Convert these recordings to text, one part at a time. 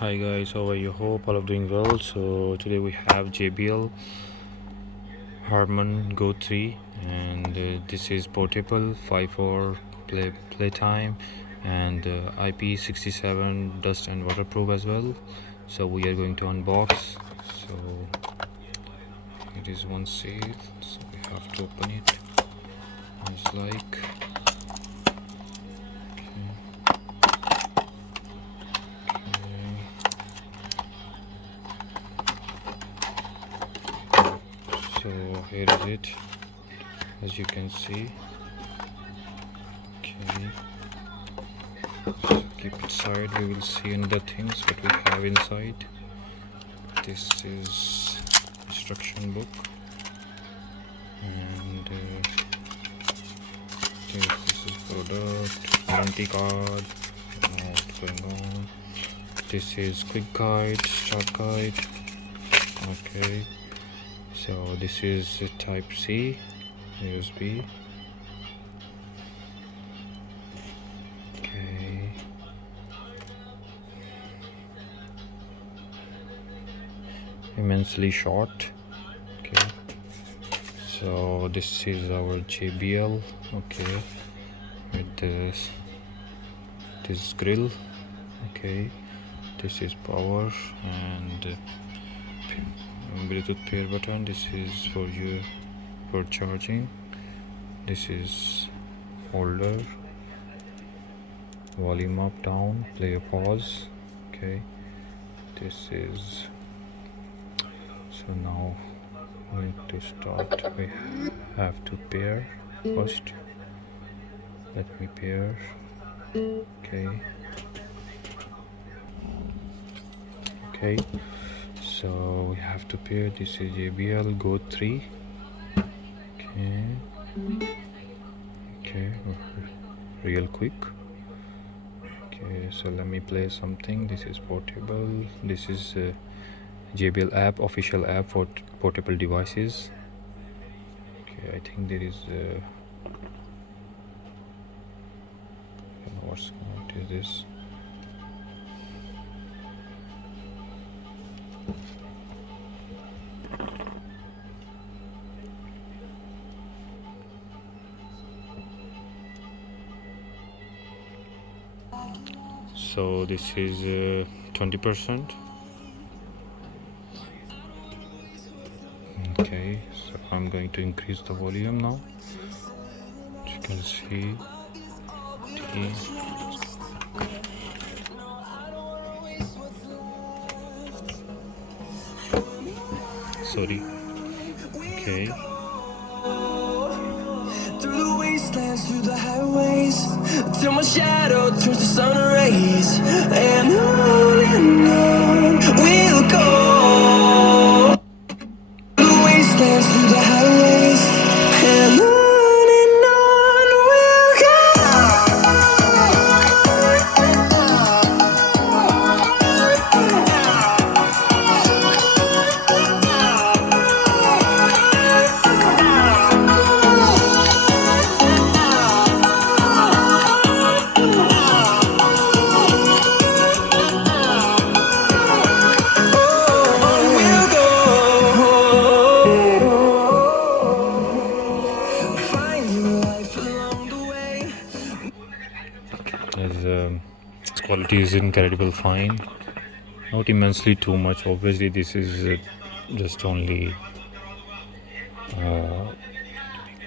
Hi guys, how are you? Hope all are doing well. So today we have JBL GO 3, and this is portable 5-hour playtime, and IP67 dust and waterproof as well. So we are going to unbox. So it is one seal, so we have to open it. It's like so here is it, as you can see. Okay, so keep it side, we will see another things what we have inside. This is instruction book, and this is product warranty card. What's going on? This is quick guide, start guide. Okay, so this is type C USB. Okay, immensely short. Okay, so this is our JBL. Okay, with this grill. Okay, this is power and Bluetooth pair button. This is for charging. This is holder, volume up, down, play or pause. Okay, this is, so now going to start. We have to pair first. Let me pair. Okay, so we have to pair. This is JBL GO 3. Okay, real quick. Okay, so let me play something. This is portable. This is JBL app, official app for portable devices. Okay, I think there is I don't know what is this. So this is 20%. Okay, so I'm going to increase the volume now. As you can see, sorry. Okay, through the wastelands, through the highways, till my shadow turns to sun rays, and on we'll go. Through the wastelands, through the highways, and on we'll go. its quality is incredible fine, not immensely too much. Obviously this is just only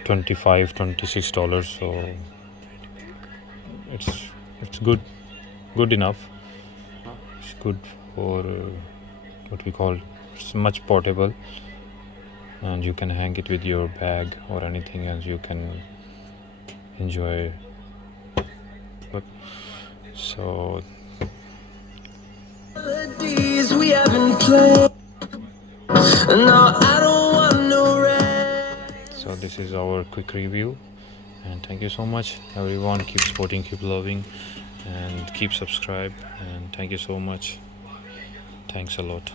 $25-26, so it's good enough. It's good for what we call, it's much portable, and you can hang it with your bag or anything else. You can enjoy. But so We haven't played. No, I don't want no rest. so this is our quick review, and thank you so much everyone. Keep supporting, keep loving, and keep subscribe, and thank you so much. Thanks a lot.